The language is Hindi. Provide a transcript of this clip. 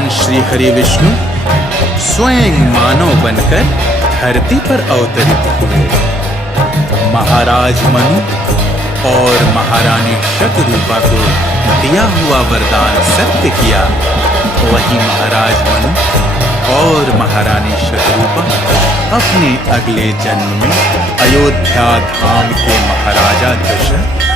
भगवान श्री हरि विष्णु स्वयं मानव बनकर धरती पर अवतरित हुए। महाराज मनु और महारानी शतरूपा को दिया हुआ वरदान सत्य किया। वहीं महाराज मनु और महारानी शतरूपा अपने अगले जन्म में अयोध्या धाम के महाराजा दशरथ